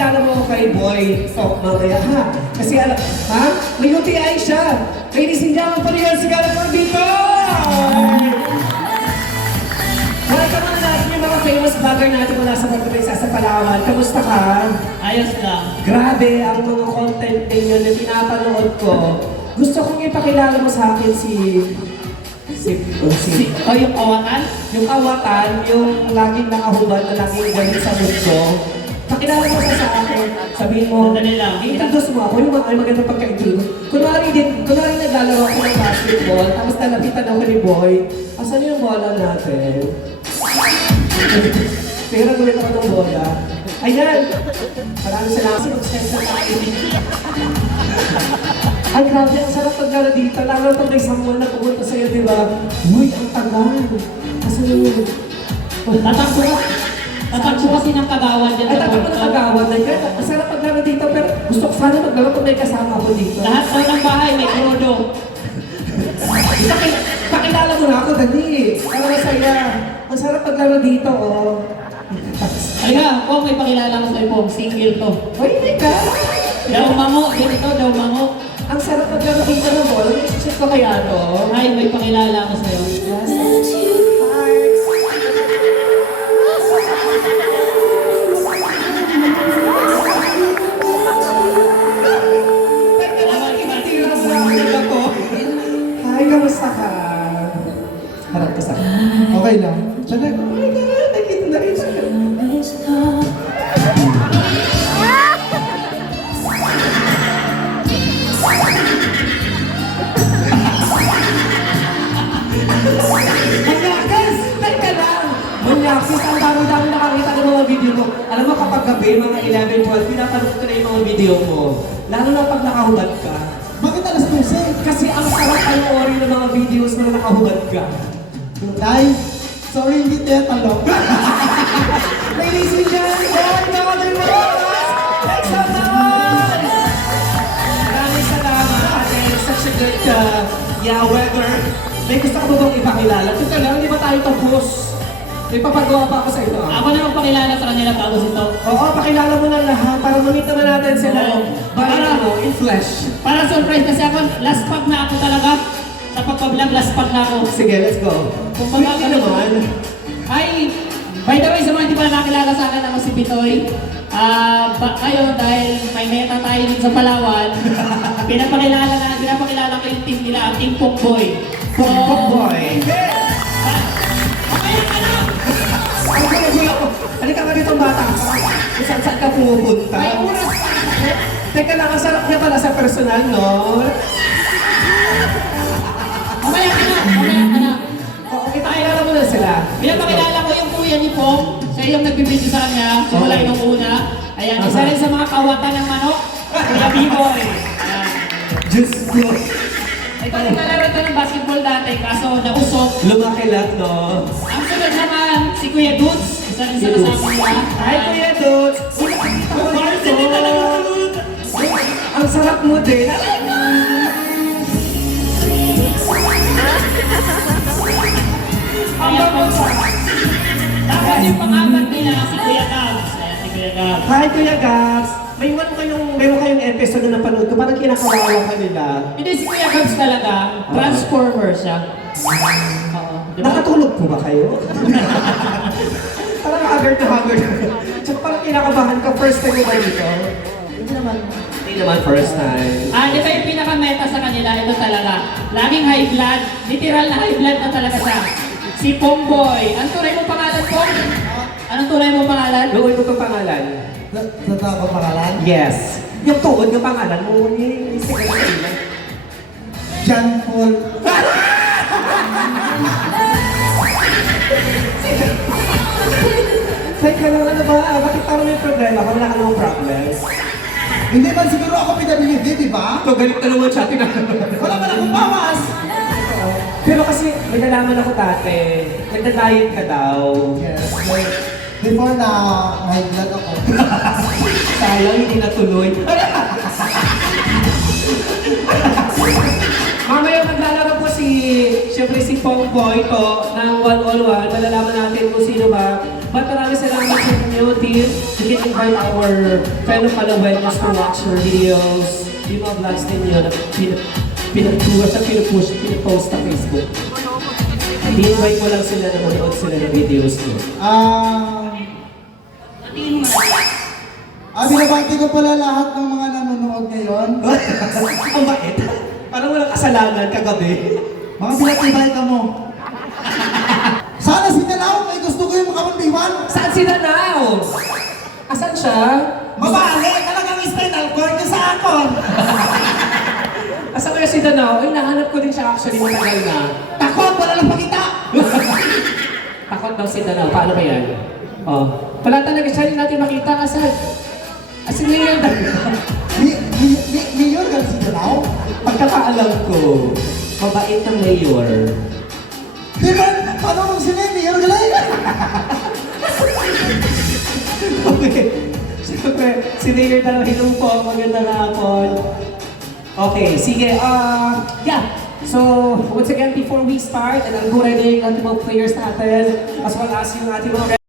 ipakilala mo kay Boy Talk mamaya, ha? Kasi alam, ha? May UTI siya. Ladies and gentlemen, pali yan, sigala po dito! Welcome na natin yung mga famous vlogger natin mula sa Pagkabaysa sa Palawan. Kamusta ka? Ayos lang. Grabe ang mga content ninyo na pinapanood ko. Gusto kong ipakilala mo sa akin Yung kawatan? yung awatan, yung laging nakahubad na laging galing sa mundo. Pakilala mo siya sa akin. Sabihin mo, Sandali lang. introduce mo ako yung mga magandang pagka-introduce. Kunwari naglalaro ako ng basketball, tapos nalapitan ako ni Boy. Asan yung bola natin? Pero gulit ako ng bola. Ayan! Maraming salamat sa mag-sense na tayo. Ay, grabe, ang sarap maglaro dito. Lalo pag may someone na pumunta sa'yo, di ba? Uy, ang tagal. Kasi yun. Tatakbo kasi ng kagawan dyan Ay, sa tatakbo na kagawan na yan. Ang sarap maglaro dito, pero gusto ko sana maglaro kung may kasama ako dito. Lahat daw ng bahay may krodo. Pakilala mo na ako, dali. Para masaya. Ang sarap maglaro dito, oh. Ay nga, Pong, may pakilala ko sa'yo, Pong. Single to. Uy, hindi ka. Daw mango, ganito, daw mango. Ang sarap maglaro dito ng bola. Isip ko kaya, no? Ay, may pakilala ko sa'yo. Teka lang, tinitira sa akin ako. Hi, kamusta ka? Harap ka sa akin. Okay lang. Diyan na. Oh my God, nakita na rin siya. Manyakas! Teka lang! Manyakas, ang dami-dami nakakita ng mga video mo. Alam mo kapag gabi, mga 11, 12, pinapanood ko na yung mga video mo. Lalo na pag nakahubad ka. Bakit alas 12? Kasi ang sarap panoorin ng mga videos mo na nakahubad ka. Tay, sorry hindi tayo talong. Ladies and gentlemen, another one! Next up naman! Maraming salamat and such a good weather. May gusto ka ba bang ipakilala? Teka lang, hindi ba tayo tapos? May papagawa pa ako sa ito. Ako na magpakilala sa kanila tapos ito. Oo, pakilala mo na lahat para mamit naman natin sila. Oo. Para mo, in flesh. Para surprise kasi ako, last pag na ako talaga. Sa pagpa-vlog, last pag na ako. Sige, let's go. Kung Quickly baga naman. Ay, by the way, sa mga hindi pa nakakilala sa akin, ako si Pitoy. Ngayon, dahil may meta tayo dito sa Palawan, pinapakilala ko yung team nila, ang Team Pokboy. Boy. Mamaya ka na! Ang gulo ko. Halika nga dito bata ka. Kung saan ka pumupunta. May oras pa! Teka lang, ang sarap niya pala sa personal, no? Mamaya ka na! Mamaya ka na! Oo, ipakilala mo na sila. Pinapakilala ko yung kuya ni Pong. Siya yung nagbibideo sa kanya. Simula yung una. Ayan, isa rin sa mga kawatan ng manok. Kuya B-Boy. Ayan. Diyos ko. Ito, naglalaro ito ng basketball dati, kaso nausok. Lumakilat, no? Ang sunod naman, si Kuya Dudes. Isa rin sa kasama niya. Hi, Kuya Dot. Uy, nakikita ko dito. Ang sarap mo din. Kaya po, tapos yung pangapat nila, si Kuya Gabs. Ayan, si Kuya Gabs. Hi, Kuya Gabs. Meron kayong episode na napanood ko. Parang kinakawawa ka nila. Hindi, si Kuya Gabs talaga, transformer siya. Oo. Diba? Nakatulog po ba kayo? Parang haggard na haggard. Tsaka parang kinakabahan ka. First time mo ba dito? Hindi naman. Hindi naman first time. Di ba yung pinaka-meta sa kanila, ito talaga. Laging high blood, literal na high blood na talaga siya. Si Pongboy. Anong tunay mong pangalan, Pong? Anong tunay mong pangalan? Luoy mo itong pangalan? Totoo ko pangalan? Yes. Yung tuod ng pangalan mo, yung Instagram nila. John Paul. Teka lang, ano ba? Bakit parang may problema? Wala ka namang problems. Hindi man siguro ako PWD, di ba? Ito, galit na naman siya. Wala man akong bawas! Pero kasi, may nalaman ako dati. Nagda-diet ka daw. Yes, before na high blood ako. Sayang, hindi natuloy. Mamaya maglalaro po siyempre si Pongboy to ng 1-on-1. Malalaman natin kung sino ba. Ba't maraming salamat sa inyo. team, you can invite our fellow followers to watch your videos. Yung mga vlogs ninyo na pinapost sa Facebook. I-invite mo lang sila na manood sila ng videos mo. Binabati ko pala lahat ng mga nanonood ngayon. Ang bait. Parang walang kasalanan kagabi. Mga pinatibay ka mo. Sana si Nalaw, ay gusto ko yung makamambiwan. Saan si Nanaw? Asan siya? Mabali, talagang spinal cord niya sa akon. Asan kaya si Nanaw? Ay, nahanap ko din siya actually matagal na. Takot, wala lang pakita. Takot daw si Nanaw. Paano ba yan? Oh. Wala talaga siya, hindi natin makita. Asan? Asan niya yan? Mayor ka si Nalaw? Pagkakaalam ko, mabait ng mayor. Di ba? Paano mong sila yung Mayor Galay? Okay. Siyempre, si Mayor na hello po. Magandang hapon. Okay, sige. Yeah. So, once again, before we start, and ang gura din yung ating mga players natin, as well as yung ating mga